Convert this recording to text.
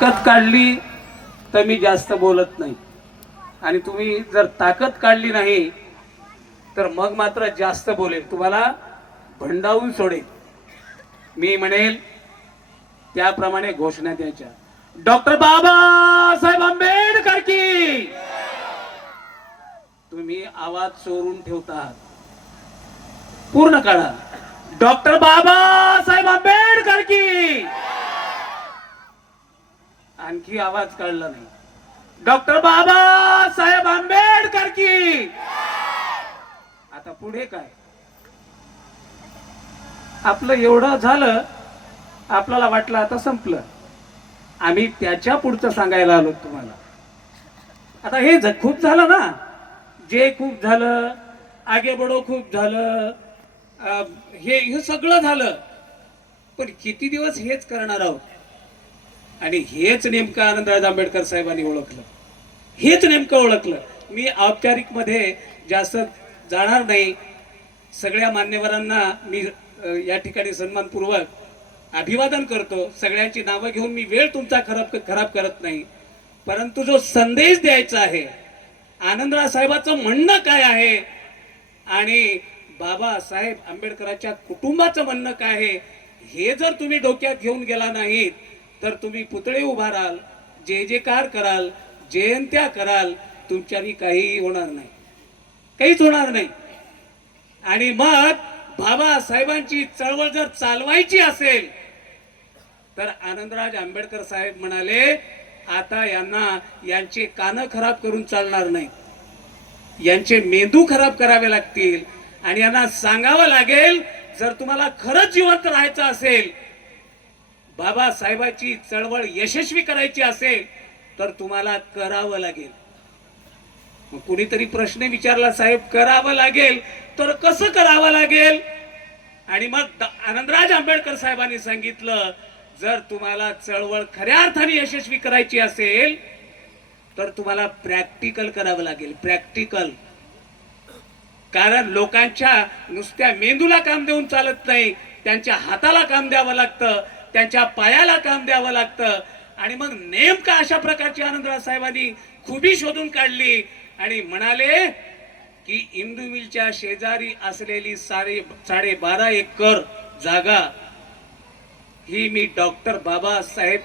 ताकद काढली तर मी जास्त बोलत नाही, आणि तुम्ही जर ताकद काढली नाही तर मग मात्र जास्त बोलेल, तुम्हाला भंडावून सोडेल. मी म्हणेल त्याप्रमाणे घोषणा द्यायच्या. डॉक्टर बाबासाहेब आंबेडकर की. तुम्ही आवाज चोरून ठेवता आहात, पूर्ण काढा. डॉक्टर बाबासाहेब आंबेडकर की. आणखी आवाज काढला नाही. डॉक्टर बाबासाहेब आंबेडकर की. आता पुढे काय? आपलं एवढं झालं, आपल्याला वाटलं आता संपलं. आम्ही त्याच्या पुढचं सांगायला आलो तुम्हाला. आता हे खूप झालं ना, जे खूप झालं, आगे बडो खूप झालं, हे सगळं झालं. पण किती दिवस हेच करणार आहोत? आणि हेच नेमकं आनंदराज आंबेडकर साहेबांनी ओळखलं, हेच नेमकं ओळखलं. मी औपचारिक मध्ये जास्त जाणार नाही. सगळ्या मान्यवरांना मी या ठिकाणी सन्मानपूर्वक अभिवादन करतो. सगळ्यांची नावं घेऊन मी वेळ तुमचा खराब करत नाही. परंतु जो संदेश द्यायचा आहे, आनंदराज साहेबांचं म्हणणं काय आहे आणि बाबासाहेब आंबेडकरांच्या कुटुंबाचं म्हणणं काय आहे, हे जर तुम्ही डोक्यात घेऊन गेला नाहीत तर तुम्ही पुतळे उभाराल, जे जे कार कराल, जयंत्या कराल, तुमच्यानी काही होणार नाही, काहीच होणार नाही. आणि मग बाबासाहेबांची चळवळ जर चालवायची असेल तर आनंदराज आंबेडकर साहेब म्हणाले, आता यांचे कान खराब करून चालणार नाही, यांचे मेंदू खराब करावे लागतील. आणि यांना सांगावं लागेल, जर तुम्हाला खरंच जिवंत राहायचं असेल, बाबासाहेबांची चळवळ यशस्वी करायची असेल तर तुम्हाला करावं लागेल. मग कुणीतरी प्रश्न विचारला, साहेब करावं लागेल तर कसं करावं लागेल? आणि मग आनंदराज आंबेडकर साहेबांनी सांगितलं, जर तुम्हाला चळवळ खऱ्या अर्थाने यशस्वी करायची असेल तर तुम्हाला प्रॅक्टिकल करावं लागेल, प्रॅक्टिकल. कारण लोकांच्या नुसत्या मेंदूला काम देऊन चालत नाही, त्यांच्या हाताला काम द्यावं लागतं, त्यांच्या पायाला काम द्यावं लागतं. आणि मग नेमका अशा प्रकारची आनंदराज साहेबांनी खुबी शोधून काढली आणि म्हणाले की इंदू मिलच्या शेजारी असलेली 12.5 एकर जागा ही मी डॉक्टर बाबासाहेब